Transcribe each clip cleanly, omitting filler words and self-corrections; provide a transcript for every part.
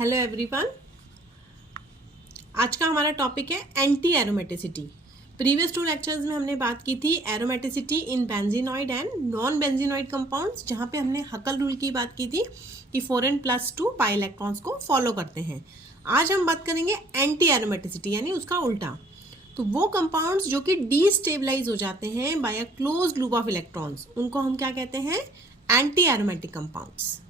Hello everyone. आज का हमारा टॉपिक है एंटी एरोमेटिसिटी। प्रीवियस 2 लेक्चर्स में हमने बात की थी aromaticity in benzenoid and non benzenoid compounds, जहाँ पे हमने हकल रूल की बात की थी कि 4n+2 पाई इलेक्ट्रॉन्स को फॉलो करते हैं। आज हम बात करेंगे एंटी एरोमेटिसिटी यानी उसका उल्टा। तो वो कंपाउंड्स जो कि डीस्टेबलाइज हो जाते हैं by a close loop of electrons, उनको हम क्या कहते हैं? Anti aromatic compounds.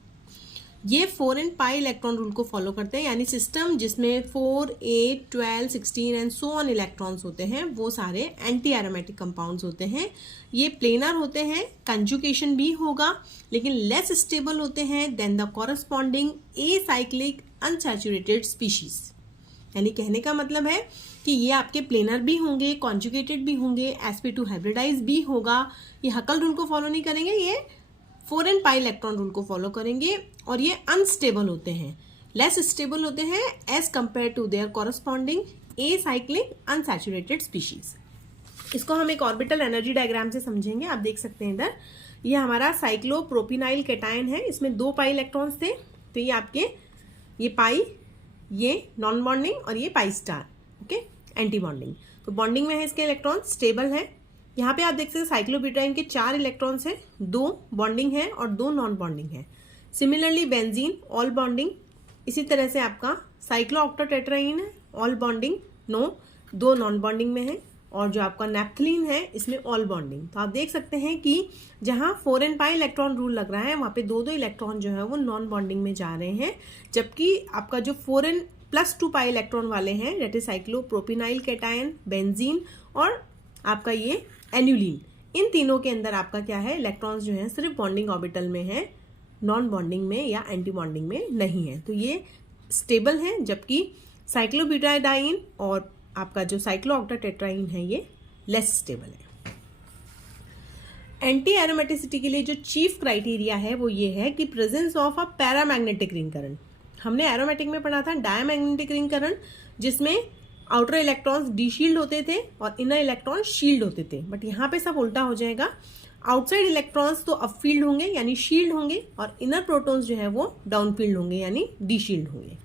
ये 4n पाई इलेक्ट्रॉन रूल को फॉलो करते हैं, यानी सिस्टम जिसमें 4, 8, 12, 16 एंड सो ऑन इलेक्ट्रॉन्स होते हैं वो सारे एंटी एरोमेटिक कंपाउंड्स होते हैं। ये प्लेनर होते हैं, कंजुगेशन भी होगा, लेकिन लेस स्टेबल होते हैं then the corresponding acyclic unsaturated species. यानी कहने का मतलब है कि ये आपके प्लेनर भी होंगे, कॉन्जुगेटेड भी होंगे, sp2 हाइब्रिडाइज भी होगा। ये हकल रूल को फॉलो नहीं करेंगे, ये 4n पाई इलेक्ट्रॉन रूल को फॉलो करेंगे। और ये अनस्टेबल होते हैं, लेस स्टेबल होते हैं as compare to their corresponding acyclic unsaturated species. इसको हम एक ऑर्बिटल एनर्जी डायग्राम से समझेंगे। आप देख सकते हैं इधर, ये हमारा साइक्लोप्रोपिनाइल कैटायन है, इसमें 2 पाई इलेक्ट्रॉन्स थे। तो ये आपके ये पाई, ये नॉन बॉन्डिंग और ये pi star, okay, anti bonding. तो बॉन्डिंग में है इसके इलेक्ट्रॉन, स्टेबल है। यहाँ पे आप देख सकते हैं साइक्लोब्यूटाइन के 4 इलेक्ट्रॉन्स हैं, 2 बॉन्डिंग है और 2 नॉन बॉन्डिंग है। Similarly benzene all bonding. इसी तरह से आपका साइक्लोऑक्टाटेट्राइन है, all bonding no, 2 non bonding में है। और जो आपका नैप्थलीन है इसमें ऑल बॉन्डिंग। तो आप देख सकते हैं कि जहाँ 4n पाई इलेक्ट्रॉन रूल लग रहा है वहाँ पे 2 इलेक्ट्रॉन जो है वो नॉन बॉन्डिंग में जा रहे हैं, जबकि आपका जो 4n+2 पाई इलेक्ट्रॉन वाले हैं डेट इज साइक्लोप्रोपिनाइल कैटायन, बेंजीन और आपका ये एन्यूलिन, इन तीनों के अंदर आपका क्या है, इलेक्ट्रॉन्स जो हैं सिर्फ बॉन्डिंग ऑर्बिटल में है, नॉन बॉन्डिंग में या एंटी बॉन्डिंग में नहीं है। तो ये स्टेबल है, जबकि साइक्लोब्यूटाडाइन और आपका जो साइक्लोऑक्टाटेट्राइन है ये लेस स्टेबल है। एंटी एरोमेटिसिटी के लिए जो चीफ क्राइटेरिया है वो ये है कि presence of a paramagnetic ring current. हमने एरोमेटिक में पढ़ा था डायमैग्नेटिक रिंग करंट, जिसमें आउटर इलेक्ट्रॉन्स डी शील्ड होते थे और इनर इलेक्ट्रॉन शील्ड होते थे। बट यहाँ पे सब उल्टा हो जाएगा, आउटसाइड इलेक्ट्रॉन्स तो अप फील्ड होंगे यानी शील्ड होंगे, और इनर प्रोटॉन्स जो है वो डाउन फील्ड होंगे यानी डी शील्ड होंगे।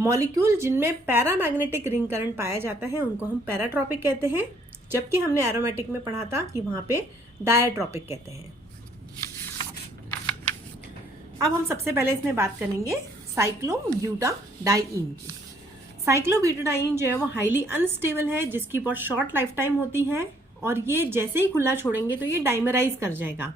मॉलिक्यूल जिनमें पैरामैग्नेटिक रिंग करंट पाया जाता है उनको हम पैराट्रॉपिक कहते हैं, जबकि हमने एरोमेटिक में पढ़ा था कि वहां पे डायट्रॉपिक कहते हैं। अब हम सबसे पहले इसमें बात करेंगे साइक्लोब्यूटाडाइन की। साइक्लोब्यूटाडाइन जो है वो हाईली अनस्टेबल है, जिसकी बहुत शॉर्ट लाइफ टाइम होती है, और ये जैसे ही खुला छोड़ेंगे तो ये डाइमराइज कर जाएगा।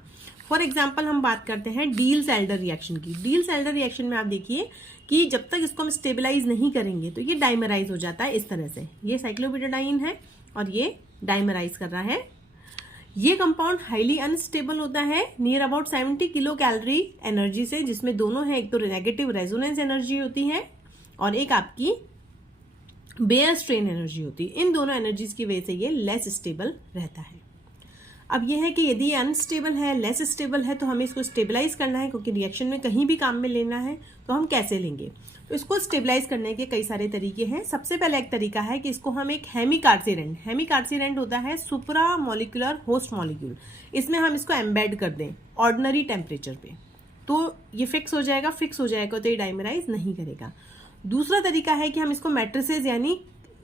फॉर एग्जाम्पल हम बात करते हैं डील्स एल्डर रिएक्शन की। डील्स एल्डर रिएक्शन में आप देखिए कि जब तक इसको हम स्टेबलाइज नहीं करेंगे तो ये डाइमराइज हो जाता है इस तरह से। ये साइक्लोब्यूटाडाइन है और ये डाइमराइज कर रहा है। ये कंपाउंड हाईली अनस्टेबल होता है, near about 70 kilo calorie energy से, जिसमें दोनों है, एक तो नेगेटिव रेजोनेंस एनर्जी होती है और एक आपकी बेयर स्ट्रेन एनर्जी होती है। इन दोनों एनर्जीज की वजह से ये लेस स्टेबल रहता है। अब यह है कि यदि अनस्टेबल है, लेस स्टेबल है, तो हमें इसको स्टेबलाइज करना है, क्योंकि रिएक्शन में कहीं भी काम में लेना है। तो हम कैसे लेंगे? तो इसको स्टेबलाइज करने के कई सारे तरीके हैं। सबसे पहले एक तरीका है कि इसको हम एक हेमिकार्सीरेंट होता है सुपरा मॉलिक्यूलर होस्ट मॉलिक्यूल, इसमें हम इसको एम्बेड कर दें ऑर्डिनरी टेम्परेचर पे, तो ये फिक्स हो जाएगा तो ये डाइमराइज नहीं करेगा। दूसरा तरीका है कि हम इसको मैट्रिसेस यानी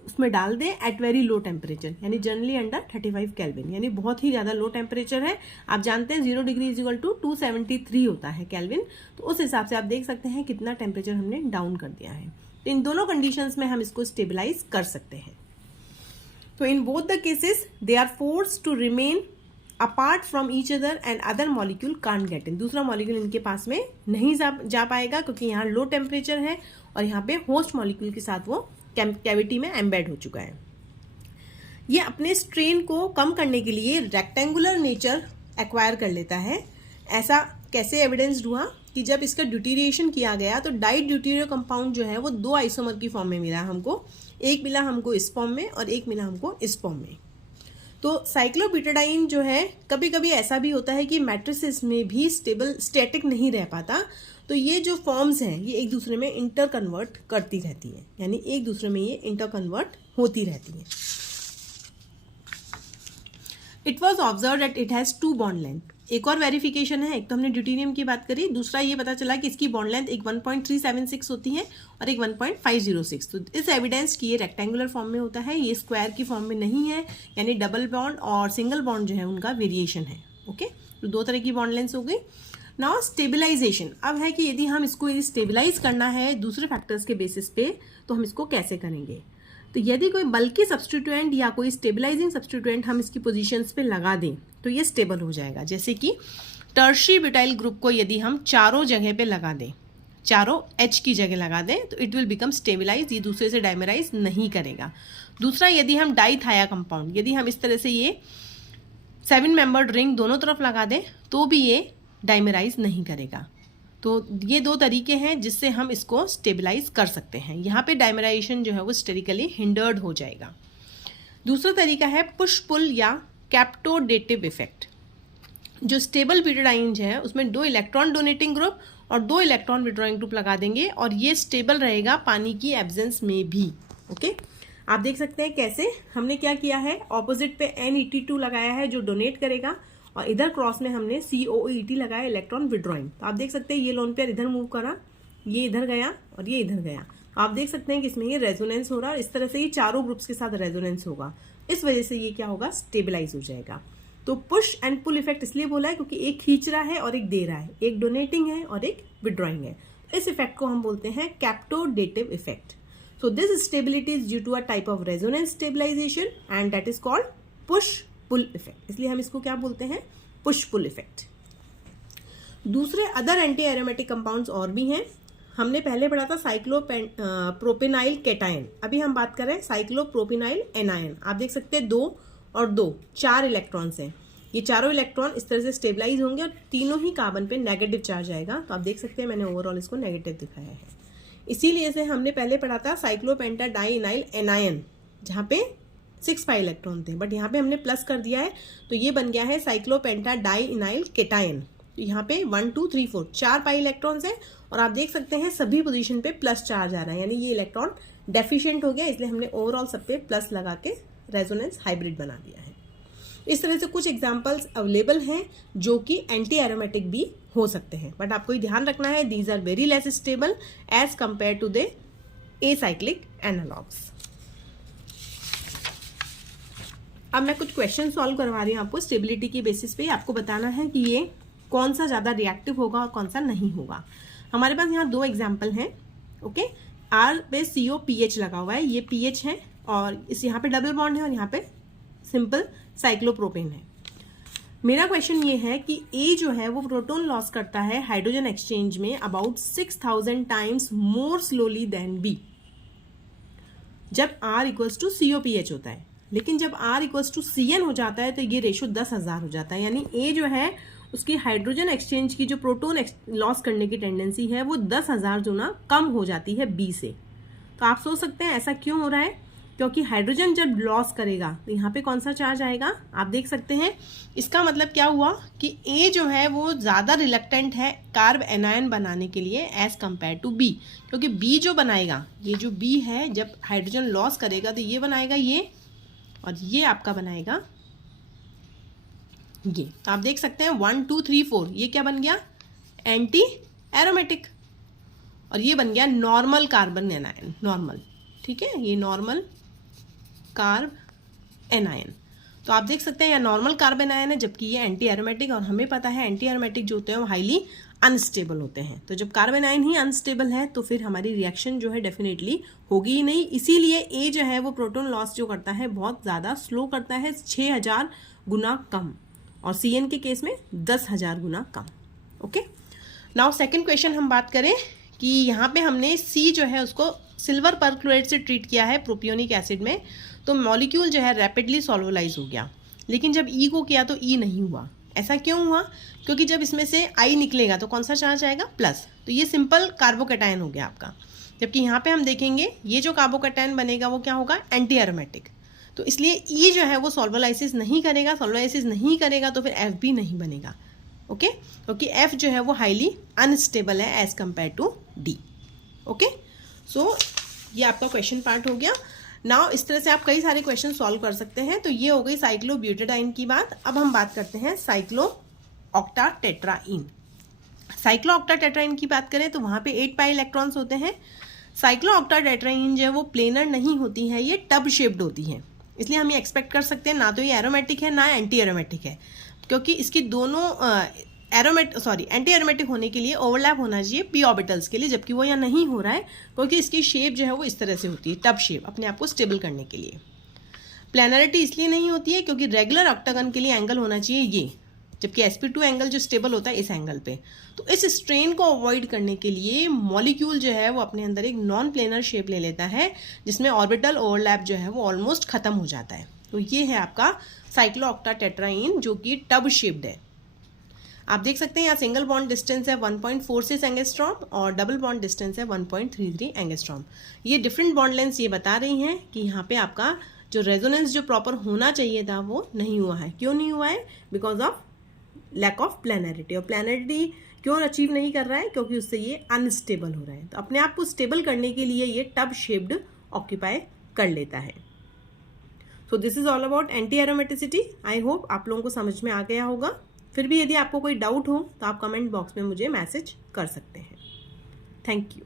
उसमें डाल दें एट वेरी लो टेम्परेचर, यानी जनरली अंडर 35 केल्विन, यानी बहुत ही ज़्यादा लो टेम्परेचर है। आप जानते हैं 0 डिग्री = 273 होता है केल्विन। तो उस हिसाब से आप देख सकते हैं कितना टेम्परेचर हमने डाउन कर दिया है। तो इन दोनों कंडीशंस में हम इसको स्टेबलाइज कर सकते हैं। तो in both the cases they are forced to remain apart from each other and other molecule can't get in. दूसरा मॉलिक्यूल इनके पास में नहीं जा पाएगा, क्योंकि यहाँ लो टेम्परेचर है और यहाँ पे होस्ट मॉलिक्यूल के साथ वो कैविटी में एम्बेड हो चुका है। ये अपने स्ट्रेन को कम करने के लिए रेक्टेंगुलर नेचर एक्वायर कर लेता है। ऐसा कैसे एविडेंस्ड हुआ कि जब इसका ड्यूटेरिएशन किया गया तो डाई ड्यूटेरियो कंपाउंड जो है वो 2 आइसोमर की फॉर्म में मिला हमको। एक मिला हमको इस फॉर्म में और एक मिला हमको इस फॉर्म में। तो साइक्लोब्यूटाडाइन जो है कभी कभी ऐसा भी होता है कि मैट्रिसेस में भी स्टैटिक नहीं रह पाता, तो ये जो फॉर्म्स हैं ये एक दूसरे में इंटर कन्वर्ट करती रहती है, यानी एक दूसरे में ये इंटर कन्वर्ट होती रहती है। It was observe that it has 2 bond length. एक और वेरिफिकेशन है, एक तो हमने ड्यूटेरियम की बात करी, दूसरा ये पता चला कि इसकी बॉन्ड लेंथ एक 1.376 होती है और एक 1.506। तो इस एविडेंस की ये रेक्टेंगुलर फॉर्म में होता है, ये स्क्वायर की फॉर्म में नहीं है, यानी डबल बॉन्ड और सिंगल बॉन्ड जो है उनका वेरिएशन है। ओके, तो दो तरह की बॉन्ड लेंथ हो गई। नाउ स्टेबिलाइजेशन, अब है कि यदि हम इसको स्टेबिलाइज करना है दूसरे फैक्टर्स के बेसिस पे तो हम इसको कैसे करेंगे। तो यदि कोई बल्कि सब्स्टिट्यूएंट या कोई स्टेबलाइजिंग सब्स्टिट्यूएंट हम इसकी पोजीशंस पे लगा दें तो ये स्टेबल हो जाएगा। जैसे कि टर्शियरी ब्यूटाइल ग्रुप को यदि हम चारों जगह पे लगा दें, चारों H की जगह लगा दें, तो इट विल बिकम स्टेबलाइज, ये दूसरे से डाइमराइज नहीं करेगा। दूसरा, यदि हम डाइथाया कंपाउंड, यदि हम इस तरह से ये 7 मेंबर्ड रिंग दोनों तरफ लगा दें तो भी ये डाइमराइज नहीं करेगा। तो ये दो तरीके हैं जिससे हम इसको स्टेबलाइज कर सकते हैं। यहाँ पे डाइमराइजेशन जो है वो स्टेरिकली हिंडर्ड हो जाएगा। दूसरा तरीका है पुश पुल या कैप्टोडेटिव इफेक्ट। जो स्टेबल ब्यूटाडाइन है उसमें 2 इलेक्ट्रॉन डोनेटिंग ग्रुप और 2 इलेक्ट्रॉन विड्रॉइंग ग्रुप लगा देंगे और ये स्टेबल रहेगा पानी की एब्सेंस में भी। ओके, आप देख सकते हैं कैसे हमने क्या किया है, ऑपोजिट पे NET2 लगाया है जो डोनेट करेगा और इधर क्रॉस में हमने COET लगाया, इलेक्ट्रॉन विड्रॉइंग। तो आप देख सकते हैं ये लोन पेयर इधर मूव करा, ये इधर गया और ये इधर गया। आप देख सकते हैं कि इसमें ये रेजोनेंस हो रहा है, इस तरह से ये चारों ग्रुप्स के साथ रेजोनेंस होगा, इस वजह से ये क्या होगा, स्टेबलाइज हो जाएगा। तो पुश एंड पुल इफेक्ट इसलिए बोला है क्योंकि एक खींच रहा है और एक दे रहा है, एक डोनेटिंग है और एक विड्रॉइंग है। इस इफेक्ट को हम बोलते हैं कैप्टोडेटिव effect. So this stability is due to a type of resonance stabilization and that is called push pull effect। इसलिए हम इसको क्या बोलते हैं, push pull effect। दूसरे अदर एंटी एरोमेटिक कंपाउंड्स और भी हैं। हमने पहले पढ़ा था साइक्लोप्रोपेनाइल केटायन, अभी हम बात कर रहे हैं साइक्लोप्रोपेनाइल एनायन। आप देख सकते हैं 2 और 2 4 इलेक्ट्रॉन्स हैं। ये चारों इलेक्ट्रॉन इस तरह से स्टेबलाइज होंगे और तीनों ही कार्बन पे नेगेटिव चार्ज आएगा। तो आप देख सकते हैं मैंने ओवरऑल इसको नेगेटिव दिखाया है। इसीलिए से हमने पहले पढ़ा था साइक्लोपेंटा डाइइनाइल एनायन, जहाँ पे 6 pi इलेक्ट्रॉन थे, बट यहाँ पे हमने प्लस कर दिया है तो ये बन गया है साइक्लोपेंटा डाइइनाइल केटायन। तो यहाँ पे 1 2 3 4 4 pi इलेक्ट्रॉन्स हैं और आप देख सकते हैं सभी पोजीशन पे प्लस चार्ज आ रहा है, यानी ये इलेक्ट्रॉन डेफिशिएंट हो गया, इसलिए हमने ओवरऑल सब पे प्लस लगा के रेजोनेंस हाइब्रिड बना दिया है। इस तरह से कुछ एग्जाम्पल्स अवेलेबल हैं जो कि एंटी एरोमेटिक भी हो सकते हैं, बट आपको ये ध्यान रखना है these are very less stable as compare to the acyclic analogues. अब मैं कुछ क्वेश्चन सॉल्व करवा रही हूँ आपको स्टेबिलिटी की बेसिस पे। आपको बताना है कि ये कौन सा ज़्यादा रिएक्टिव होगा और कौन सा नहीं होगा। हमारे पास यहाँ 2 एग्जाम्पल हैं। ओके, R पे COPH लगा हुआ है, ये PH है और इस यहाँ पे डबल बॉन्ड है और यहाँ पे सिंपल साइक्लोप्रोपेन है। मेरा क्वेश्चन ये है कि A जो है वो प्रोटॉन लॉस करता है हाइड्रोजन एक्सचेंज में about 6000 times more slowly than B जब R इक्वल्स टू COPH होता है, लेकिन जब R इक्वल्स टू CN हो जाता है तो ये रेशो 10,000 हो जाता है। यानी A जो है उसकी हाइड्रोजन एक्सचेंज की जो प्रोटॉन लॉस करने की टेंडेंसी है वो 10,000 गुना कम हो जाती है B से। तो आप सोच सकते हैं ऐसा क्यों हो रहा है, क्योंकि हाइड्रोजन जब लॉस करेगा तो यहाँ पे कौन सा चार्ज आएगा, आप देख सकते हैं। इसका मतलब क्या हुआ कि A जो है वो ज़्यादा रिलक्टेंट है कार्ब एनायन बनाने के लिए एज कंपेयर टू B, क्योंकि B जो बनाएगा, ये जो B है जब हाइड्रोजन लॉस करेगा तो ये बनाएगा ये, और ये आपका बनाएगा ये। तो आप देख सकते हैं 1 2 3 4 ये क्या बन गया, एंटी एरोमेटिक, और ये बन गया नॉर्मल कार्बन एनायन, नॉर्मल, ठीक है, ये नॉर्मल कार्ब एनायन। तो आप देख सकते हैं यह नॉर्मल कार्बन आयन है जबकि ये एंटी एरोमेटिक, और हमें पता है एंटी एरोमेटिक जो होते हैं वो हाईली अनस्टेबल होते हैं। तो जब कार्बन आयन ही अनस्टेबल है तो फिर हमारी रिएक्शन जो है डेफिनेटली होगी ही नहीं। इसीलिए ए जो है वो प्रोटॉन लॉस जो करता है बहुत ज़्यादा स्लो करता है, 6000 गुना कम, और CN के केस में 10,000 गुना कम। ओके, नाउ सेकेंड क्वेश्चन हम बात करें कि यहाँ पे हमने C जो है उसको सिल्वर परक्लोरेट से ट्रीट किया है प्रोपियोनिक एसिड में, तो मॉलिक्यूल जो है रैपिडली सॉल्वलाइज हो गया, लेकिन जब E को किया तो E नहीं हुआ। ऐसा क्यों हुआ, क्योंकि जब इसमें से I निकलेगा तो कौन सा चार्ज आएगा, प्लस, तो ये सिंपल कार्बोकेटायन हो गया आपका। जबकि यहाँ पे हम देखेंगे ये जो कार्बोकेटायन बनेगा वो क्या होगा, एंटी एरोमेटिक। तो इसलिए E जो है वो सॉल्वलाइसिस नहीं करेगा, सॉल्वलाइसिस नहीं करेगा तो फिर F भी नहीं बनेगा। ओके, क्योंकि F जो है वो हाईली अनस्टेबल है as compare to D। Okay, so ये आपका क्वेश्चन पार्ट हो गया। नाउ इस तरह से आप कई सारे क्वेश्चन सॉल्व कर सकते हैं। तो ये हो गई साइक्लोब्यूटाडाइन की बात। अब हम बात करते हैं साइक्लो ऑक्टाटेट्राइन। साइक्लो ऑक्टाटेट्राइन की बात करें तो वहाँ पे 8 पाई इलेक्ट्रॉन्स होते हैं। साइक्लो ऑक्टाटेट्राइन जो है वो प्लेनर नहीं होती है, ये टब शेप्ड होती है। इसलिए हम ये एक्सपेक्ट कर सकते हैं ना तो ये एरोमेटिक है ना एंटी एरोमेटिक है, क्योंकि इसकी दोनों एंटी एरोमेटिक होने के लिए ओवरलैप होना चाहिए पी ऑर्बिटल्स के लिए, जबकि वो यहाँ नहीं हो रहा है क्योंकि इसकी शेप जो है वो इस तरह से होती है, टब शेप, अपने आप को स्टेबल करने के लिए। प्लेनरिटी इसलिए नहीं होती है क्योंकि रेगुलर ऑक्टागन के लिए एंगल होना चाहिए ये, जबकि sp2 एंगल जो स्टेबल होता है इस एंगल पे। तो इस स्ट्रेन को अवॉइड करने के लिए मॉलिक्यूल जो है वो अपने अंदर एक नॉन प्लेनर शेप ले लेता है, जिसमें ऑर्बिटल ओवरलैप जो है वो ऑलमोस्ट खत्म हो जाता है। तो ये है आपका साइक्लो ऑक्टाटेट्राइन जो कि टब शेप्ड है। आप देख सकते हैं यहाँ सिंगल बॉन्ड डिस्टेंस है 1.46 एंगस्ट्रॉम और डबल बॉन्ड डिस्टेंस है 1.33 एंगस्ट्रॉम। ये डिफरेंट बॉन्ड लेंथ ये बता रही हैं कि यहाँ पे आपका जो रेजोनेंस जो प्रॉपर होना चाहिए था वो नहीं हुआ है। क्यों नहीं हुआ है? Because of lack of planarity. और प्लेनरिटी क्यों अचीव नहीं कर रहा है? क्योंकि उससे ये अनस्टेबल हो रहा है। तो अपने आप को स्टेबल करने के लिए ये टब शेप्ड ऑक्यूपाई कर लेता है। So this is all about anti aromaticity. I hope आप लोगों को समझ में आ गया होगा। फिर भी यदि आपको कोई डाउट हो तो आप कमेंट बॉक्स में मुझे मैसेज कर सकते हैं। Thank you.